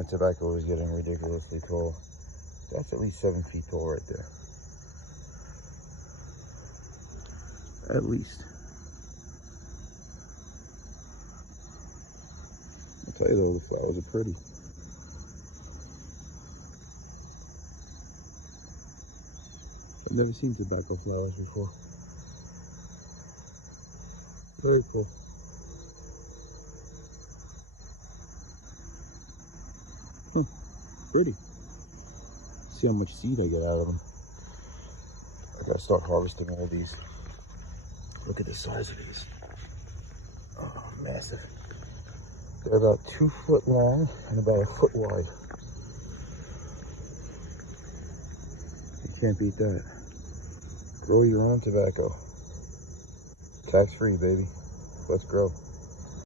My tobacco is getting ridiculously tall. That's at least 7 feet tall right there. At least. I'll tell you though, the flowers are pretty. I've never seen tobacco flowers before. Very cool. Huh, pretty. See how much seed I get out of them. I gotta start harvesting all these. Look at the size of these. Oh, massive. They're about 2 foot long and about 1 foot wide. You can't beat that. Grow your own tobacco. Tax free, baby. Let's grow.